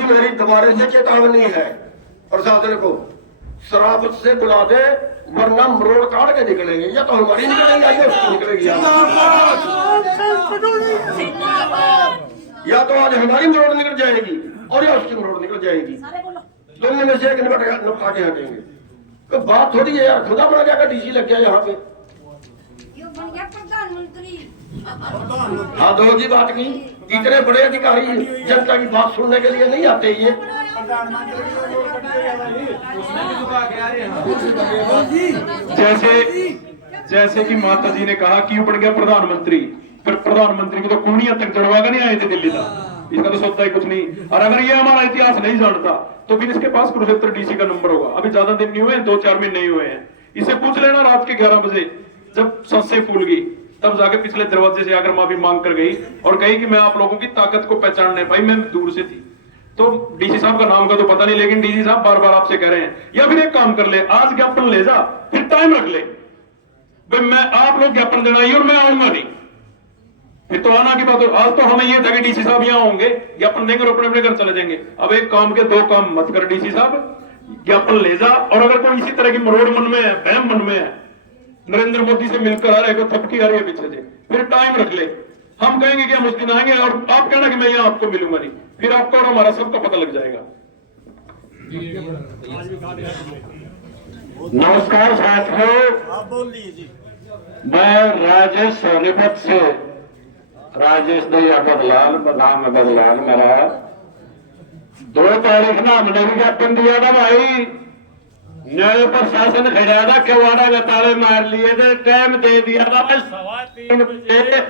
भाई मेरी दोबारा से चेतावनी है प्रशासन को, शराबत से बुला दे वरना मरोड़ काट के निकलेंगे, या तो हमारी निकलेंगे या उसकी निकलेगी, या तो आज हमारी मरोड़ निकल जाएगी और या उसकी मरोड़ निकल जाएगी, दोनों में से एक निपटा के हटेंगे। तो बात थोड़ी है यार, खुदा बना जाकर डीसी लग गया यहाँ पे। हाँ दो की बात की, इतने बड़े अधिकारी जनता की बात सुनने के लिए नहीं आते ये। जैसे कि माता जी ने कहा कि पड़ गया प्रधानमंत्री, फिर प्रधानमंत्री को तो कूड़ियां तक चढ़वा कर नहीं आए थे दिल्ली तक, इसका तो सोचता ही कुछ नहीं। और अगर ये हमारा इतिहास नहीं जानता तो फिर इसके पास कुरुक्षेत्र डीसी का नंबर होगा। अभी ज्यादा दिन नहीं हुए, 2-4 महीने नहीं हुए हैं। इसे पूछ लेना रात के 11 बजे जब सांसें फूल गई तब जाके पिछले दरवाजे से आकर माफी मांग कर गई और कही कि मैं आप लोगों की ताकत को पहचानने पाई, मैं दूर से थी। तो डीसी साहब का नाम का तो पता नहीं, लेकिन डीसी साहब बार बार आपसे कह रहे हैं, या फिर एक काम कर ले, आज ज्ञापन ले जा, फिर टाइम रख ले भाई, मैं आप लोग ज्ञापन देना ही और मैं आऊंगा नहीं, फिर तो आना की बात। आज तो हमें ये था कि डीसी साहब यहाँ होंगे, ज्ञापन देंगे और अपने अपने घर चले जाएंगे। अब एक काम के 2 काम मत कर डीसी साहब, ज्ञापन ले जा, और अगर कोई इसी तरह की मरोड़ मन में है, वहम मन में है, नरेंद्र मोदी से मिलकर आ रहे थपकी आ रही है पीछे से, फिर टाइम रख ले। हम कहेंगे कि हम उस दिन आएंगे और आप कहना कि मैं यहाँ आपको मिलूंगा नहीं, फिर आपको और हमारा सबका पता लग जाएगा। नमस्कार साथियों, मैं राजेश सोनीपत से, राजेश दैया बदलाल, नाम है बदलाल मेरा। 2 तारीख ना हमने भी ज्ञापन दिया था भाई, न्याय प्रशासन खड़ा था, केवाड़ा के ताले मार लिए थे, टाइम दे दिया था भाई 3:15 बजे,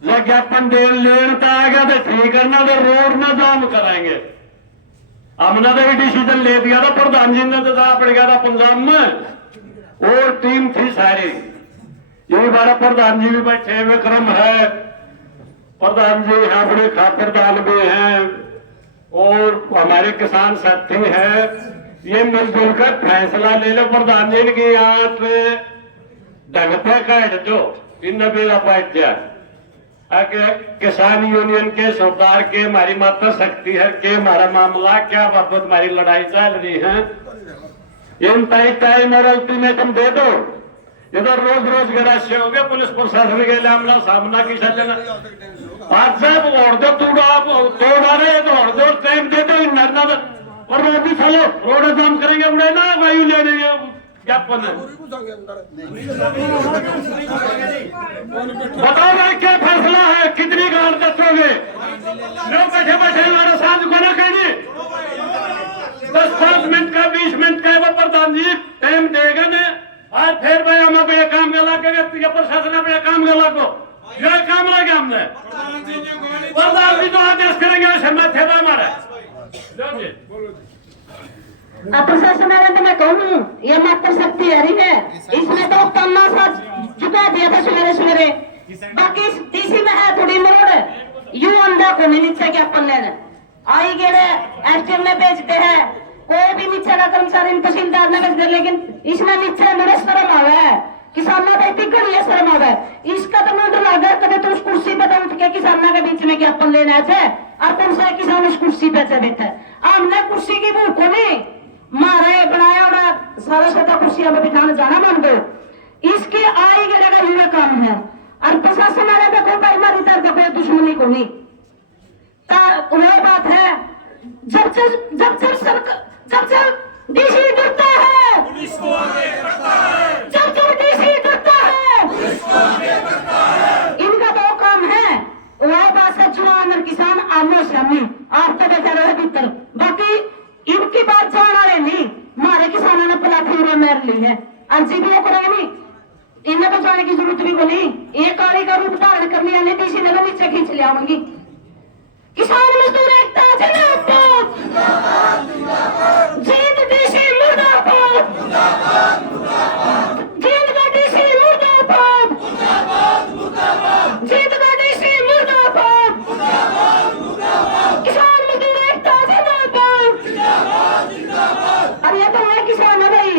ज्ञापन लेन पे आ गया था, ठीक करना तो रोड में जाम कराएंगे। हमने तो भी डिसीजन ले दिया था, प्रधान जी ने तो जा पड़ गया था पंजाब में और टीम थी सारी, यही हमारा प्रधान जी भी बैठे हुए क्रम है, प्रधान जी यहाँ बड़े खातिरदार भी हैं और हमारे किसान साथी हैं। ये मिलजुल कर फैसला ले लो प्रधान जी की, यहाँ पे ढंग पे काट दो इन बेड़ा पाट जाए। किसान यूनियन के सरदार के हमारी माता शक्ति है के हमारा मामला क्या बाबत हमारी लड़ाई चल रही है, इन टाइम और अल्टीमेटम दे दो। इधर रोज रोज गिराशे हो गए, पुलिस प्रशासन के लिए हमला सामना की लेना बात साहब और दो तोड़ा रहे तो और दो टाइम दे दो और वो भी चलो रोड जाम करेंगे, उड़े ना वही ले रही ज्ञापन है। बताओ भाई क्या फैसला है, कितनी गांठ दसोगे? लोग बैठे बैठे हमारे साथ को ना कहने 10-5 मिनट का 20 मिनट का वो प्रधान जी टाइम देगा ना, आज फिर भाई हम अपने काम गला के प्रशासन अपने काम गला को यह काम रह गया हमने, प्रधान जी तो आदेश करेंगे वैसे माथे पर हमारा प्रशासन तो मैं कहूँ ये मात्र शक्ति हरी है, इसने तो तमाशा चुका दिया था सवेरे सवेरे। बाकी डीसी में है थोड़ी मरोड़, यू अंधा को नहीं नीचे ज्ञापन लेने आई गए, एसटीएम में भेजते हैं, कोई भी नीचे का कर्मचारी तहसीलदार ने भेज दे, लेकिन इसमें नीचे मेरे शर्म आवे है, किसानों का इतनी घड़ी शर्म आवे, इसका तो मुंड लगा कदे तो उस कुर्सी पे उठ के किसानों के बीच में ज्ञापन लेना है और कौन सा किसान उस कुर्सी पे बैठे। हमने कुर्सी की भूख को नहीं मारा बनाया और सारा सता कुर्सियां पे बिठाने जाना मान दो, इसके आई गए का यह काम है। और प्रशासन वाले देखो भाई हमारी तरफ कोई दुश्मनी को नहीं, वही बात है जब डीसी डरता है, जब डीसी डरता है, इनका दो काम है, वही बात है जवान और किसान आमने सामने आप तो बैठे रहे भीतर, बाकी इनकी बात जान रहे नहीं, हमारे किसानों ने पलाठी मेर ली है और जीवियों को नहीं, इन्हें तो जाने की जरूरत नहीं बनी, एक काली का रूप धारण करने वाले डीसी ने नीचे खींच लिया होंगी। किसान मजदूर एकता जिंदाबाद, जीत डीसी मुर्दाबाद, जीत का डीसी मुर्दाबाद, जीत का डीसी मुर्दाबाद, किसान मजदूर एकता जिंदाबाद। और ये तो है किसान है भाई,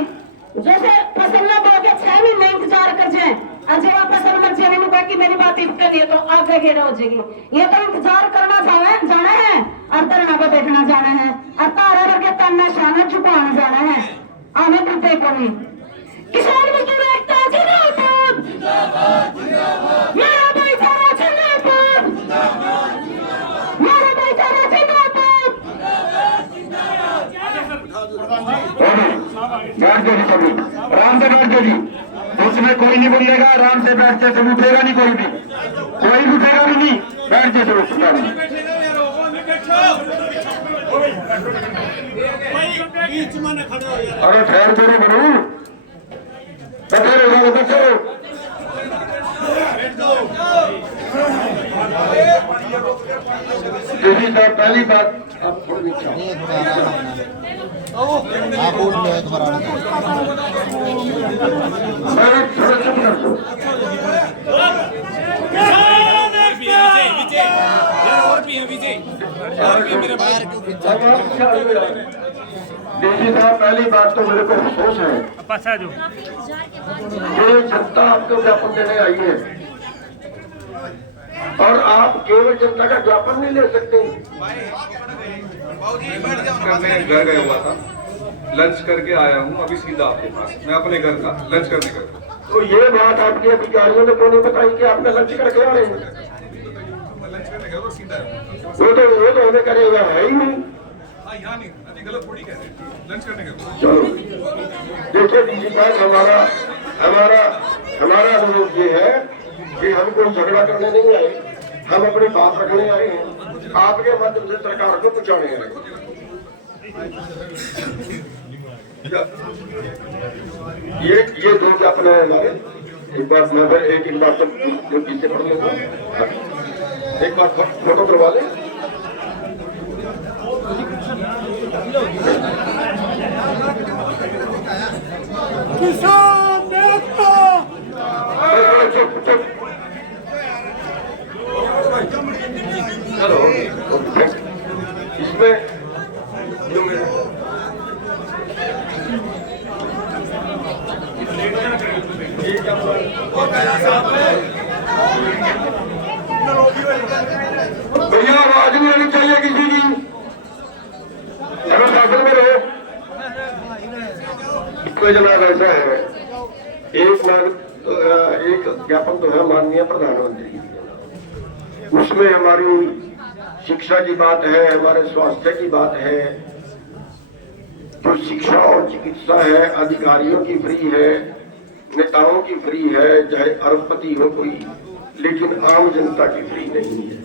जैसे फसल न बो के 6 महीने इंतजार कर जाए, जब आप फसल मर जाने में कि मेरी बात करनी है तो आगे घेरा हो जाएगी, ये तो इंतजार करना जाना है और धरना पे बैठना जाना है। झुकाने जाना है, हमें डरते को नहीं। किसान मजदूर एकता जिंदाबाद, मेरा भाईचारा जिंदाबाद, मेरा भाईचारा जिंदाबाद। बैठ जाइए सभी, आराम से बैठ जाइए। उसमें कोई नहीं बोलेगा, आराम से बैठ जाए, सब उठेगा नहीं, कोई भी उठेगा भी नहीं। बैठ जाए सब। अरे ठहर करो बनो, बैठो। देखिए साहब, पहली बात आप थोड़ा नीचे आओ। आप बोल लो एक बार थोड़ा चुप कर दो। देखिए साहब, पहली बात तो मेरे को अफसोस है कि जनता आपको ज्ञापन देने आई है और आप केवल जनता का ज्ञापन नहीं ले सकते। मैं घर गया हुआ था, लंच करके आया हूँ अभी सीधा आपके पास। मैं अपने घर का लंच करने गया। तो ये बात आपके अधिकारियों ने क्यों नहीं बताई कि आपने लंच करके आ रहे हैं? लंच करने गया तो सीधा वो तो हमें करेगा है ही नहीं। हाँ, यहाँ नहीं, अभी गलत थोड़ी कह रहे हैं, लंच करने गया। चलो देखिए डीसी साहब, हमारा अनुरोध ये है कि हम कोई झगड़ा करने नहीं आए, हम अपनी बात रखने आए हैं, आपके माध्यम से सरकार को पहुंचाने आए हैं। ये दो ज्ञापन है हमारे। एक बार मैं एक बार तो जो पीछे पढ़ लूंगा, एक बार फोटो करवा लें। किसान नेता चुप चुप। चलो इसमें जो मेरे भैया आवाज नहीं आनी चाहिए किसी की, अगर शासन में रहो। इसमें जनाब ऐसा है, एक ज्ञापन तो है माननीय प्रधानमंत्री जी, उसमें हमारी शिक्षा की बात है, हमारे स्वास्थ्य की बात है। जो शिक्षा और चिकित्सा है अधिकारियों की फ्री है, नेताओं की फ्री है, चाहे अरबपति हो कोई, लेकिन आम जनता की फ्री नहीं है।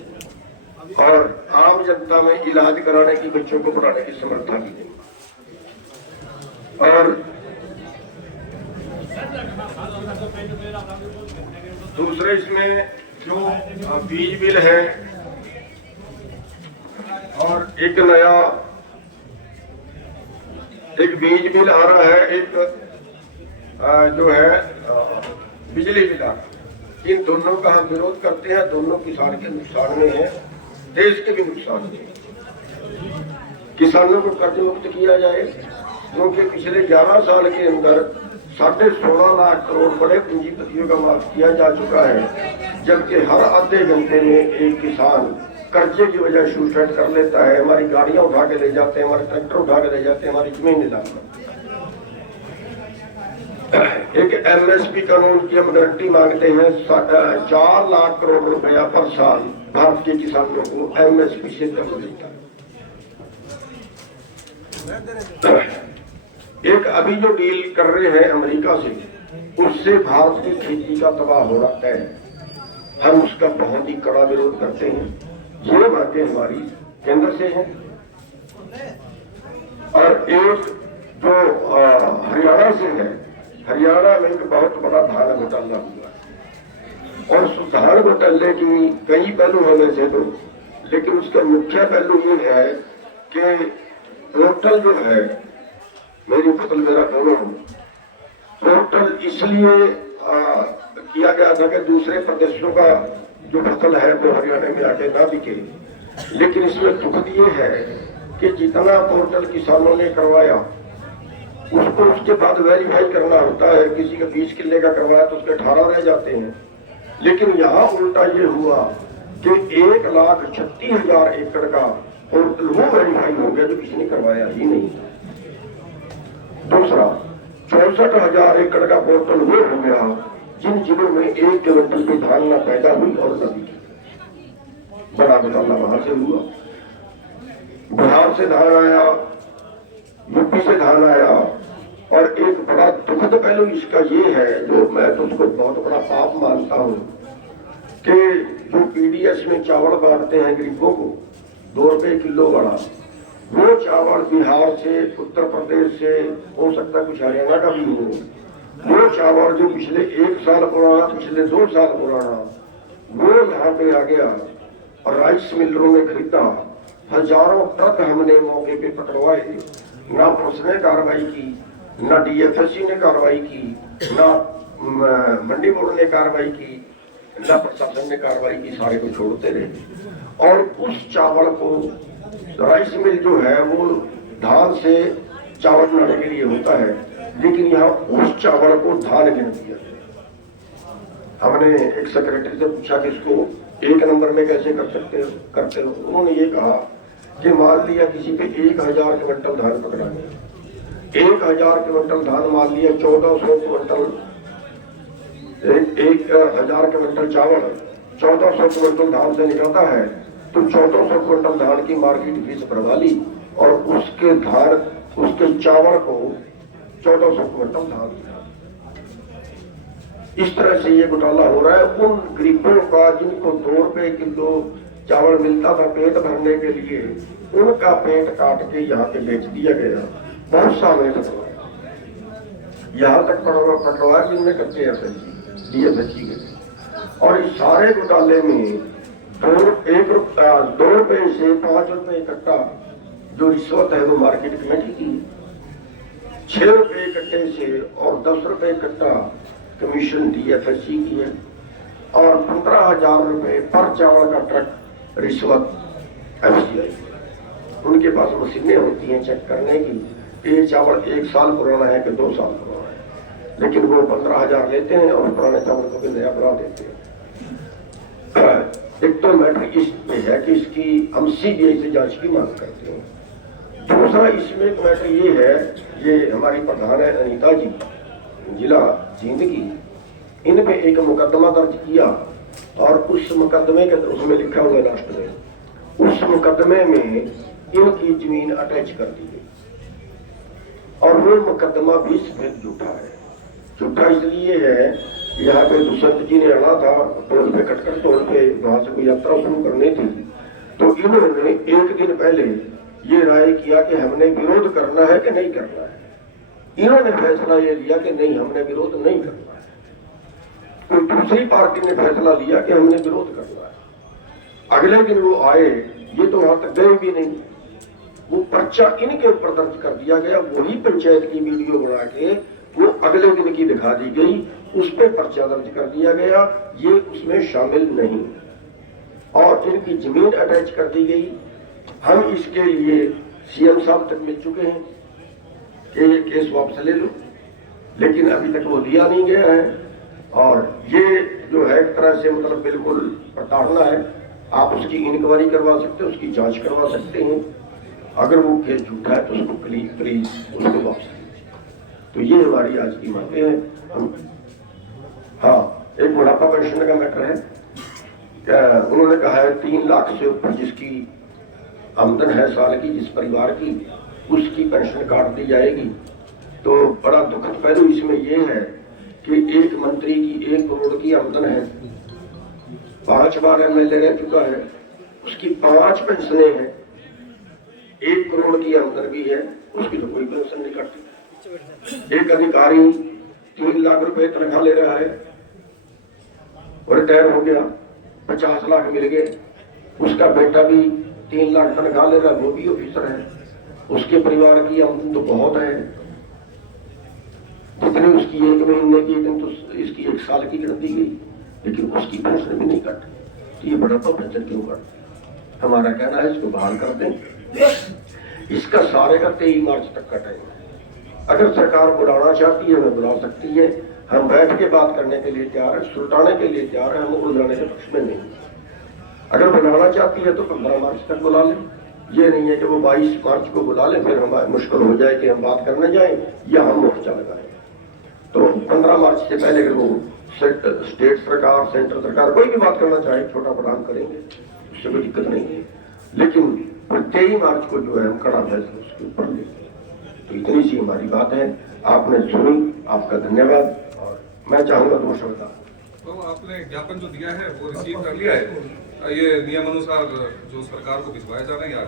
और आम जनता में इलाज कराने की, बच्चों को पढ़ाने की समर्था भी नहीं। और दूसरे इसमें जो बीज बिल है और एक नया एक बीज बिल आ रहा है, एक जो है बिजली बिल आ रहा है। इन दोनों का हम विरोध करते हैं। दोनों किसान के नुकसान में है, देश के भी नुकसान में। किसानों को कर्ज मुक्त किया जाए, क्योंकि पिछले 11 साल के अंदर 16.5 लाख करोड़ बड़े पूंजीपतियों का माफ किया जा चुका है, जबकि हर आधे घंटे में एक किसान कर्जे की वजह सुसाइड कर लेता है। हमारी गाड़ियां उठा के ले जाते हैं, हमारे ट्रैक्टर उठा के ले जाते हैं, हमारी जमीन नीलाम। एक एमएसपी कानून की हम गारंटी मांगते हैं, 4 लाख करोड़ रुपया पर साल भारत के किसानों को एमएसपी से कम मिलता है। एक अभी जो डील कर रहे हैं अमेरिका से, उससे भारत की खेती का तबाह हो रहा है। हम उसका बहुत ही कड़ा विरोध करते हैं। ये बातें हमारी केंद्र से हैं। और एक जो हरियाणा से है, हरियाणा में एक बहुत बड़ा धान घोटाला हुआ है। और उस धान घोटाले की कई पहलू होने से तो, लेकिन उसका मुख्य पहलू ये है कि पोर्टल जो है, मेरी फसल मेरा दोनों पोर्टल इसलिए किया गया था कि दूसरे प्रदेशों का जो फसल है वो हरियाणा में आके ना बिके। लेकिन इसमें दुखद ये है कि जितना पोर्टल किसानों ने करवाया, उसको उसके बाद वेरीफाई करना होता है। किसी का 20 किले का करवाया तो उसके 18 रह जाते हैं। लेकिन यहाँ उल्टा ये हुआ कि 1,36,000 एकड़ का पोर्टल वो वेरीफाई हो गया जो किसी ने करवाया ही नहीं। दूसरा, 64,000 एकड़ का पोर्टल वो हो गया जिन जिलों में 1 क्विंटल की धान न पैदा हुई और न बिकी। बड़ा घोटाला वहां से हुआ। बिहार से धान आया, यूपी से धान आया, और एक बड़ा दुखद पहलू इसका ये है, जो मैं तो उसको बहुत बड़ा पाप मानता हूँ, कि जो पीडीएस में चावल बांटते हैं गरीबों को 2 रुपए किलो वाला, वो चावल बिहार से, उत्तर प्रदेश से, हो सकता है कुछ हरियाणा का भी हो, वो चावल जो पिछले 1 साल पुराना, पिछले 2 साल पुराना, वो यहाँ पे आ गया और राइस मिलरों में खरीदा। हजारों ट्रक हमने मौके पे पकड़वाए, ना पुलिस ने कार्रवाई की, ना डीएफएससी ने कार्रवाई की, ना मंडी बोर्ड ने कार्रवाई की, ना प्रशासन ने कार्रवाई की, सारे को छोड़ते रहे। और उस चावल को, राइस मिल जो है वो धान से चावल बनाने के लिए होता है, लेकिन यहाँ उस चावल को धान गिन दिया। हमने एक सेक्रेटरी से पूछा कि इसको 1 नंबर में कैसे करते हो। उन्होंने ये कहा कि मान लिया किसी पे 1000 क्विंटल धान पकड़ा गया, 1000 क्विंटल धान मान लिया 1400 क्विंटल, 1000 क्विंटल चावल 1400 क्विंटल धान से निकलता है, तो 1400 क्विंटल धान की मार्केट फीस बढ़वा ली और उसके चावल को 1400 क्विंटल धान दिया। इस तरह से ये घोटाला हो रहा है। उन गरीबों का जिनको 2 रुपए किलो चावल मिलता था पेट भरने के लिए, उनका पेट काट के यहाँ पे बेच दिया गया। बहुत सामने पकड़वाया, यहाँ तक पकड़वाया कि उन्हें कच्चे डीएफएससी के। और इस सारे घोटाले में 2 रुपए से 5 रुपए कट्टा जो रिश्वत है वो मार्केट कमेटी की, 6 रुपए कट्टे से और 10 रुपए कट्टा कमीशन डीएफएससी की है, और 15,000 रुपए पर चावल का ट्रक रिश्वत एफसीआई। उनके पास मशीनें होती हैं चेक करने की ये चावल 1 साल पुराना है कि 2 साल पुराना है, लेकिन वो 15,000 लेते हैं और पुराने चावल को भी नया बना देते हैं। एक तो मैटर इसमें है कि इसकी हम सीबीआई से जांच की मांग करते हैं। दूसरा इसमें एक मैटर ये है, ये हमारी प्रधान है अनीता जी, जिला जींद की, इन पे एक मुकदमा दर्ज किया और उस मुकदमे के उसमें लिखा हुआ लास्ट में, उस मुकदमे में इनकी जमीन अटैच कर दी गई और वो मुकदमा भी सफेद झूठा है। झूठा इसलिए है, यहाँ पे दुष्यंत जी ने आना था टोल पे, कटकर टोल पे, वहां से कोई यात्रा शुरू करनी थी, तो इन्होंने 1 दिन पहले ये राय किया कि हमने विरोध करना है कि नहीं करना है। इन्होंने फैसला ये लिया कि नहीं, हमने विरोध नहीं करना है। तो दूसरी पार्टी ने फैसला लिया कि हमने विरोध करना है। अगले दिन वो आए, ये तो वहां तक गए भी नहीं, वो पर्चा इनके ऊपर दर्ज कर दिया गया, वही पंचायत की वीडियो बना के वो अगले दिन की दिखा दी गई, उस पर पर्चा दर्ज कर दिया गया, ये उसमें शामिल नहीं, और इनकी जमीन अटैच कर दी गई। हम इसके लिए सीएम साहब तक मिल चुके हैं कि ये केस वापस ले लो, लेकिन अभी तक वो लिया नहीं गया है। और ये जो है एक तरह से मतलब बिल्कुल प्रताड़ना है। आप उसकी इंक्वायरी करवा सकते हैं, उसकी जांच करवा सकते हैं, अगर वो केस झूठा है तो उसको प्लीज उसको वापस लीजिए। तो ये हमारी आज की मांगे हैं। हम एक बुढ़ापा पेंशन का मैटर है, उन्होंने कहा है 3 लाख से ऊपर जिसकी आमदन है साल की, जिस परिवार की, उसकी पेंशन काट दी जाएगी। तो बड़ा दुखद पहलू इसमें यह है कि एक मंत्री की 1 करोड़ की आमदन है, 5 बार एमएलए रह चुका है, उसकी 5 पेंशनें हैं, 1 करोड़ की आमदन भी है, उसकी तो कोई पेंशन नहीं कटती। एक अधिकारी 3 लाख रुपए तनख्वाह ले रहा है और रिटायर हो गया, 50 लाख मिल गए, उसका बेटा भी 3 लाख तनख्वाह ले रहा है, वो भी ऑफिसर है, उसके परिवार की आमदन तो बहुत है, जितनी उसकी 1 महीने की तो इसकी 1 साल की गिन दी गई, लेकिन उसकी पेंशन भी नहीं कट। तो ये बुढ़ापा पेंशन क्यों कट? हमारा कहना है इसको बहाल कर दें। इसका सारे का 23 मार्च तक का टाइम है। अगर सरकार बुलाना चाहती है वो बुला सकती है, हम बैठ के बात करने के लिए तैयार है, सुलटाने के लिए तैयार है, हम उलझाने के पक्ष में नहीं। अगर बुलाना चाहती है तो 15 मार्च तक बुला लें, ये नहीं है कि वो 22 मार्च को बुला लें फिर हमारे मुश्किल हो जाए कि हम बात करने जाएं या हम मोर्चा लगाएं। तो 15 मार्च से पहले अगर वो स्टेट सरकार, सेंट्रल सरकार कोई भी बात करना चाहे, छोटा बड़ा हम करेंगे, उससे कोई दिक्कत नहीं है। लेकिन 23 मार्च को जो है हम कड़ा फैसला उसके ऊपर लेंगे। तो इतनी सी हमारी बात है, आपने सुनी, आपका धन्यवाद। और मैं चाहूंगा 2 शब्द। तो आपने ज्ञापन जो दिया है वो रिसीव कर लिया है, ये नियम अनुसार जो सरकार को भिजवाया जा रहा है यार।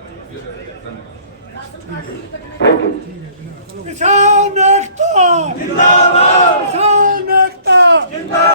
धन्यवाद। Thank you. किसान एकता जिंदाबाद, किसान